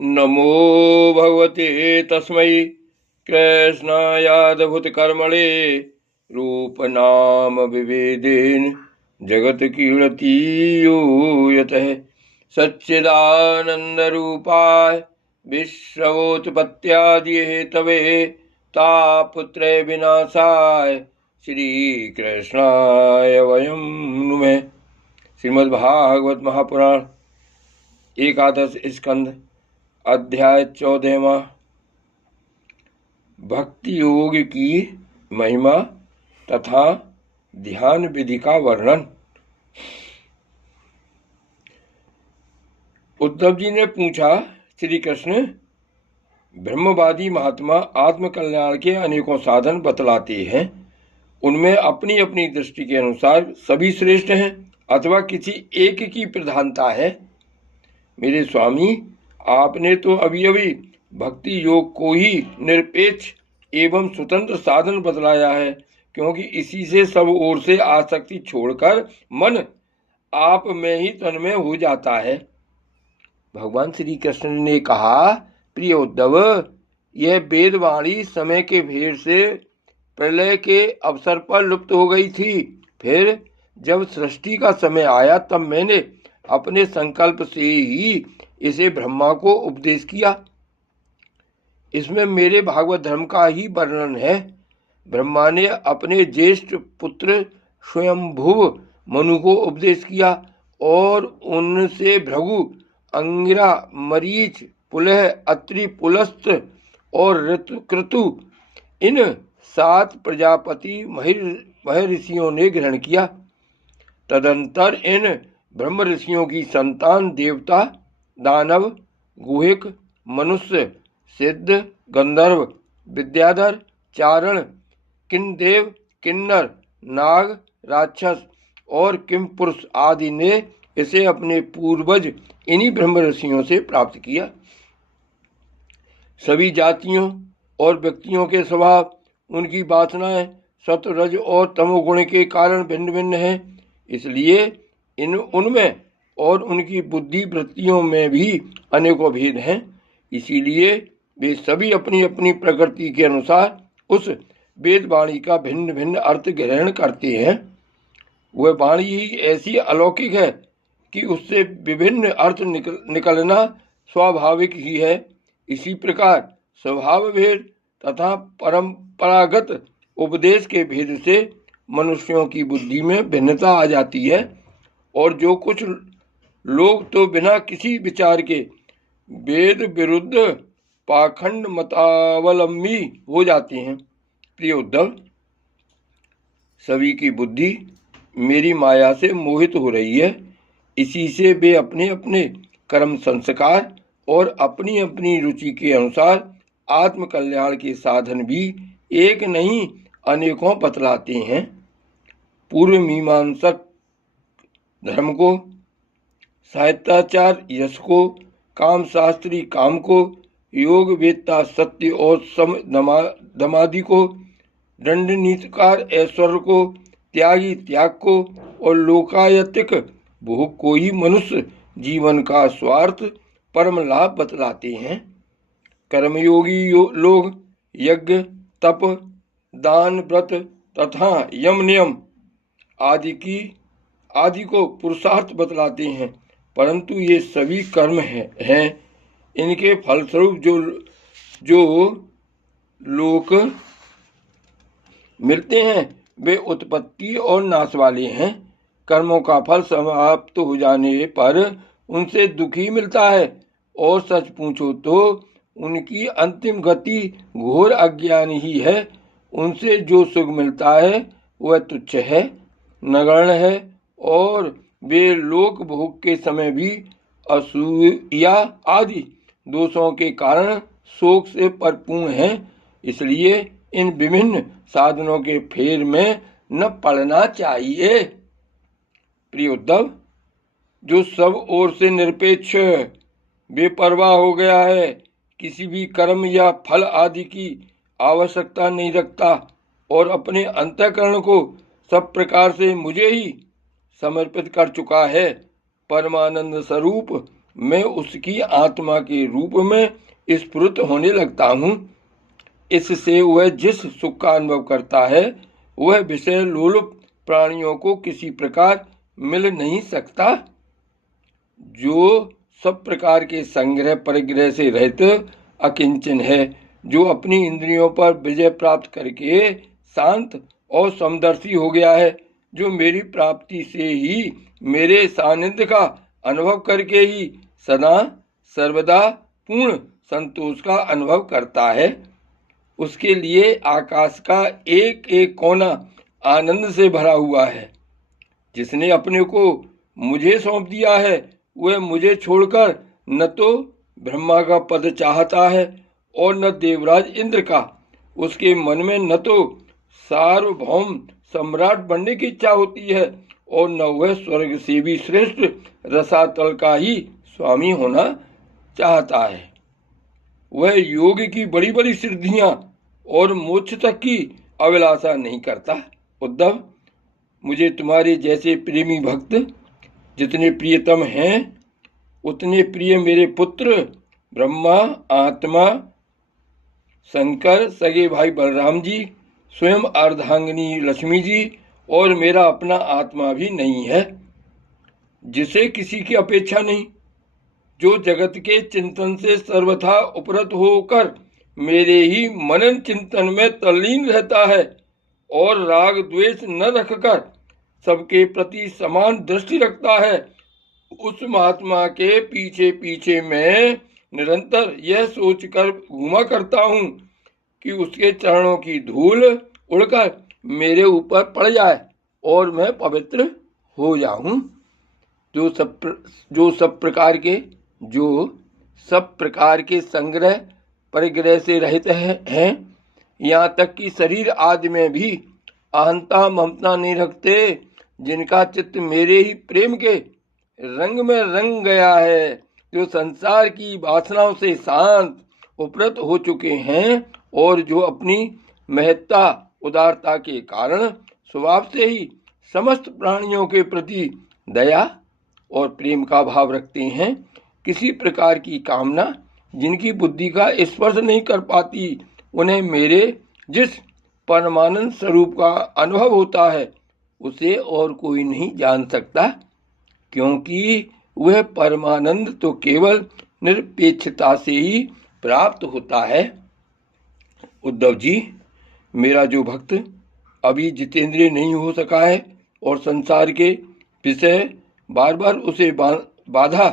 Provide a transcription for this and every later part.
नमो भगवते तस्मै कृष्णायादभूतकर्मणे रूपनाम विभेदेन जगत कीर्ति यो यतः सच्चिदानन्दरूपाय विश्वोत्पत्त्यादि हेतवे तापुत्रे विनाशाय श्रीकृष्णाय वयं नुमः। श्रीमद्भागवत महापुराण एकादश स्कंद अध्याय 14वां भक्ति योग की महिमा तथा ध्यान विधि का वर्णन। उद्धव जी ने पूछा, श्री कृष्ण ब्रह्मवादी महात्मा आत्म कल्याण के अनेकों साधन बतलाते हैं, उनमें अपनी अपनी दृष्टि के अनुसार सभी श्रेष्ठ हैं अथवा किसी एक की प्रधानता है। मेरे स्वामी, आपने तो अभी अभी भक्ति योग को ही निरपेक्ष एवं स्वतंत्र साधन बतलाया है, क्योंकि इसी से सब ओर से आसक्ति छोड़कर मन आप में ही तन्मय हो जाता है। भगवान श्री कृष्ण ने कहा, प्रिय उद्धव, यह वेदवाणी समय के भेद से प्रलय के अवसर पर लुप्त हो गई थी। फिर जब सृष्टि का समय आया तब मैंने अपने संकल्प से ही इसे ब्रह्मा को उपदेश किया। इसमें मेरे भागवत धर्म का ही वर्णन है। ब्रह्मा ने अपने ज्येष्ठ पुत्र स्वयंभुव मनु को उपदेश किया और उनसे भृगु, अंगिरा, मरीच, पुलह, अत्रि, पुलस्त्य और ऋतुक्रतु इन 7 प्रजापति महर्षियों ने ग्रहण किया। तदंतर इन ब्रह्म ऋषियों की संतान देवता, दानव, गुहिक, मनुष्य, सिद्ध, गंधर्व, विद्याधर, चारण, किन्देव, किन्नर, नाग, राक्षस और किम पुरुष आदि ने इसे अपने पूर्वज इन्हीं ब्रह्म ऋषियों से प्राप्त किया। सभी जातियों और व्यक्तियों के स्वभाव, उनकी वासनाएं सत्व, रज और तमोगुण के कारण भिन्न भिन्न हैं। इसलिए उनमें और उनकी बुद्धि वृत्तियों में भी अनेकों भेद हैं। इसीलिए वे सभी अपनी अपनी प्रकृति के अनुसार उस वेद वाणी का भिन्न भिन्न अर्थ ग्रहण करते हैं। वह वाणी ही ऐसी अलौकिक है कि उससे विभिन्न अर्थ निकलना स्वाभाविक ही है। इसी प्रकार स्वभाव भेद तथा परंपरागत उपदेश के भेद से मनुष्यों की बुद्धि में भिन्नता आ जाती है और जो कुछ लोग तो बिना किसी विचार के वेद विरुद्ध पाखंड मतावलंबी हो जाते हैं। प्रिय उद्धव, सभी की बुद्धि मेरी माया से मोहित हो रही है। इसी से वे अपने अपने कर्म संस्कार और अपनी अपनी रुचि के अनुसार आत्म कल्याण के साधन भी एक नहीं अनेकों बतलाते हैं। पूर्व मीमांसक धर्म को, साहित्याचार यश को, काम शास्त्री काम को, योग वेत्ता सत्य और दमादि को, दंड नीतिकार ऐश्वर्य को, त्यागी त्याग को और लोकायतिक भोग को ही मनुष्य जीवन का स्वार्थ परम लाभ बतलाते हैं। कर्मयोगी लोग यज्ञ, तप, दान, व्रत तथा यम नियम आदि को पुरुषार्थ बतलाते हैं, परंतु ये सभी कर्म हैं। इनके फलस्वरूप जो लोक मिलते हैं वे उत्पत्ति और नाश वाले हैं। कर्मों का फल समाप्त हो जाने पर उनसे दुखी मिलता है और सच पूछो तो उनकी अंतिम गति घोर अज्ञान ही है। उनसे जो सुख मिलता है वह तुच्छ है, नगण्य है और वे लोक भोग के समय भी असूया आदि दोषों के कारण शोक से परिपूर्ण हैं। इसलिए इन विभिन्न साधनों के फेर में न पड़ना चाहिए। प्रिय उद्धव, जो सब ओर से निरपेक्ष बेपरवाह हो गया है, किसी भी कर्म या फल आदि की आवश्यकता नहीं रखता और अपने अंतःकरण को सब प्रकार से मुझे ही समर्पित कर चुका है, परमानंद स्वरूप मैं उसकी आत्मा के रूप में स्फुरित होने लगता हूँ। इससे वह जिस सुख का अनुभव करता है वह विषय लोलुप प्राणियों को किसी प्रकार मिल नहीं सकता। जो सब प्रकार के संग्रह परिग्रह से रहित अकिंचन है, जो अपनी इंद्रियों पर विजय प्राप्त करके शांत और समदर्शी हो गया है, जो मेरी प्राप्ति से ही मेरे सानिध्य का अनुभव करके ही सदा सर्वदा पूर्ण संतोष का अनुभव करता है, उसके लिए आकाश का एक एक कोना आनंद से भरा हुआ है। जिसने अपने को मुझे सौंप दिया है वह मुझे छोड़कर न तो ब्रह्मा का पद चाहता है और न देवराज इंद्र का। उसके मन में न तो सार्वभौम सम्राट बनने की इच्छा होती है और न वह स्वर्ग से भी श्रेष्ठ रसातल का ही स्वामी होना चाहता है। वह योग की बड़ी बड़ी सिद्धियां और मोक्ष तक की अभिलाषा नहीं करता। उद्धव, मुझे तुम्हारे जैसे प्रेमी भक्त जितने प्रियतम हैं उतने प्रिय मेरे पुत्र ब्रह्मा, आत्मा, शंकर, सगे भाई बलराम जी, स्वयं अर्धांगिनी लक्ष्मी जी और मेरा अपना आत्मा भी नहीं है, जिसे किसी की अपेक्षा नहीं, जो जगत के चिंतन से सर्वथा उपरत होकर मेरे ही मनन चिंतन में तल्लीन रहता है और राग द्वेष न रखकर सबके प्रति समान दृष्टि रखता है। उस महात्मा के पीछे पीछे मैं निरंतर यह सोचकर घूमा करता हूँ कि उसके चरणों की धूल उड़कर मेरे ऊपर पड़ जाए और मैं पवित्र हो जाऊं। जो सब प्रकार के संग्रह परिग्रह से रहित हैं, यहाँ तक कि शरीर आदि में भी अहंता ममता नहीं रखते, जिनका चित्त मेरे ही प्रेम के रंग में रंग गया है, जो संसार की वासनाओं से शांत उपरत हो चुके हैं और जो अपनी महत्ता उदारता के कारण स्वभाव से ही समस्त प्राणियों के प्रति दया और प्रेम का भाव रखते हैं, किसी प्रकार की कामना जिनकी बुद्धि का स्पर्श नहीं कर पाती, उन्हें मेरे जिस परमानंद स्वरूप का अनुभव होता है उसे और कोई नहीं जान सकता, क्योंकि वह परमानंद तो केवल निरपेक्षता से ही प्राप्त होता है। उद्धव जी, मेरा जो भक्त अभी जितेंद्रिय नहीं हो सका है और संसार के विषय बार बार उसे बाधा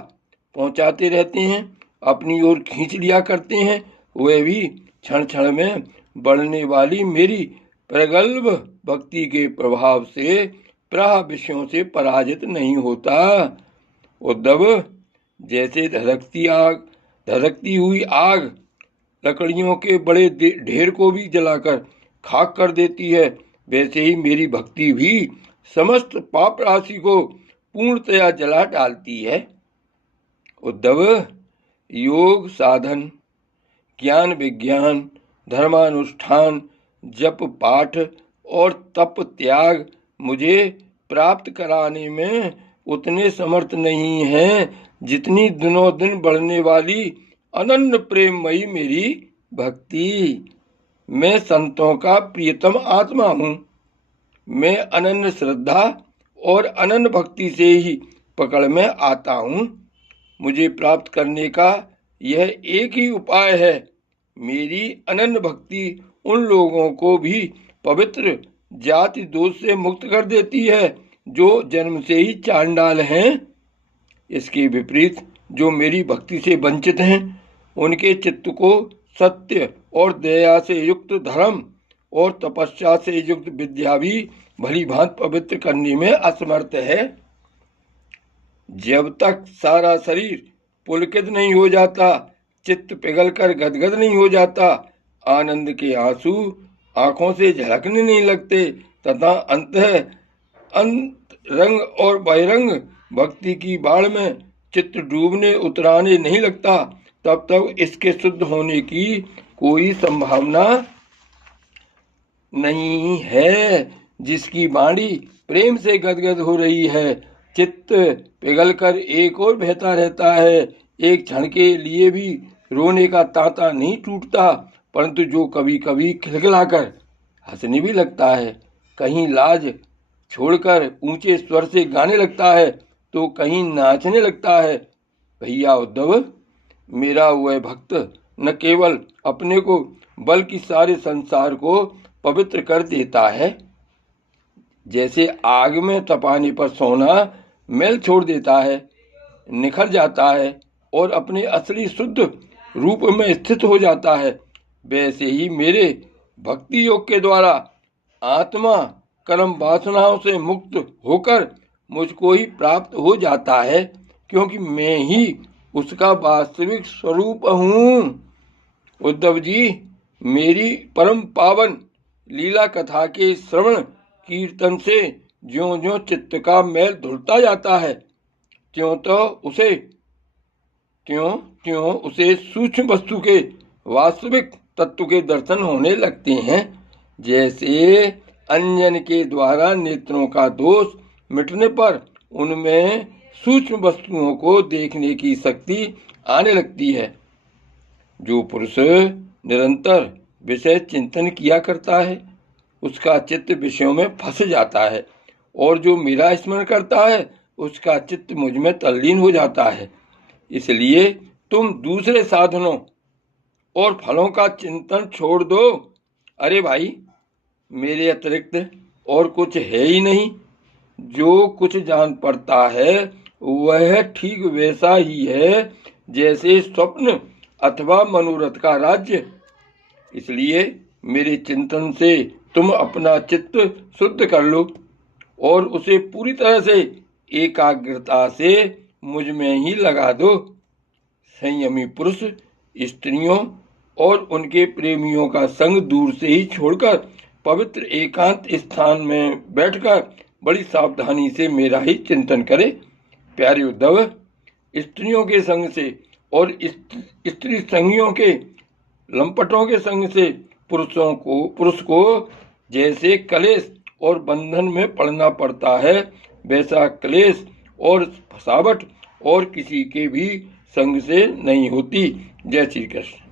पहुंचाते रहते हैं, अपनी ओर खींच लिया करते हैं, वह भी क्षण क्षण में बढ़ने वाली मेरी प्रगल्भ भक्ति के प्रभाव से प्राह विषयों से पराजित नहीं होता। उद्धव, जैसे धधकती हुई आग लकड़ियों के बड़े ढेर को भी जलाकर खाक कर देती है, वैसे ही मेरी भक्ति भी समस्त पाप राशि को पूर्णतया जला डालती है। उद्धव, योग साधन, ज्ञान विज्ञान, धर्मानुष्ठान, जप पाठ और तप त्याग मुझे प्राप्त कराने में उतने समर्थ नहीं हैं जितनी दिनों दिन बढ़ने वाली अनन्य प्रेममयी मेरी भक्ति। मैं संतों का प्रियतम आत्मा हूँ। मैं अनन्य श्रद्धा और अनन्य भक्ति से ही पकड़ में आता हूँ। मुझे प्राप्त करने का यह एक ही उपाय है। मेरी अनन्य भक्ति उन लोगों को भी पवित्र जाति दोष से मुक्त कर देती है जो जन्म से ही चांडाल हैं। इसके विपरीत जो मेरी भक्ति से वंचित हैं, उनके चित्त को सत्य और दया से युक्त धर्म और तपस्या से युक्त विद्या भी भली भांति पवित्र करने में असमर्थ है। जब तक सारा शरीर पुलकित नहीं हो जाता, चित्त पिघलकर गदगद नहीं हो जाता, आनंद के आंसू आंखों से झलकने नहीं लगते तथा अंतरंग और बहिरंग भक्ति की बाढ़ में चित्त डूबने उतराने नहीं लगता, तब तक इसके शुद्ध होने की कोई संभावना नहीं है। जिसकी वाणी प्रेम से गदगद हो रही है, चित्त पिघलकर एक और बहता रहता है। एक क्षण के लिए भी रोने का तांता नहीं टूटता, परंतु जो कभी कभी खिलखिलाकर हंसने भी लगता है, कहीं लाज छोड़कर ऊंचे स्वर से गाने लगता है, तो कहीं नाचने लगता है। भैया उद्धव, मेरा वह भक्त न केवल अपने को बल्कि सारे संसार को पवित्र कर देता है। जैसे आग में तपाने पर सोना मैल छोड़ देता है, निखर जाता है और अपने असली शुद्ध रूप में स्थित हो जाता है, वैसे ही मेरे भक्ति योग के द्वारा आत्मा कर्म वासनाओं से मुक्त होकर मुझको ही प्राप्त हो जाता है, क्योंकि मैं ही उसका वास्तविक स्वरूप हूँ। उद्धव जी, मेरी परम पावन लीला कथा के श्रवण कीर्तन से ज्यों ज्यों चित्त का मैल धुलता जाता है, त्यों त्यों उसे सूक्ष्म वस्तु के वास्तविक तत्व के दर्शन होने लगते हैं। जैसे अंजन के द्वारा नेत्रों का दोष मिटने पर उनमें सूक्ष्म वस्तुओं को देखने की शक्ति आने लगती है। जो पुरुष निरंतर विषय चिंतन किया करता है, उसका चित्त विषयों में फंस जाता है, और जो मेरा स्मरण करता है, उसका चित्त मुझ में तल्लीन हो जाता है। इसलिए तुम दूसरे साधनों और फलों का चिंतन छोड़ दो। अरे भाई, मेरे अतिरिक्त और कुछ है ही नहीं। जो कुछ जान पड़ता है वह ठीक वैसा ही है जैसे स्वप्न अथवा मनोरथ का राज्य। इसलिए मेरे चिंतन से तुम अपना चित्त शुद्ध कर लो और उसे पूरी तरह से एकाग्रता से मुझ में ही लगा दो। संयमी पुरुष स्त्रियों और उनके प्रेमियों का संग दूर से ही छोड़कर पवित्र एकांत स्थान में बैठकर बड़ी सावधानी से मेरा ही चिंतन करे। प्यारे उद्धव, स्त्रियों के संग से और स्त्री संगियों के लंपटों के संग से पुरुष को जैसे कलेश और बंधन में पड़ना पड़ता है, वैसा क्लेश और फसावट और किसी के भी संग से नहीं होती। जय श्री कृष्ण।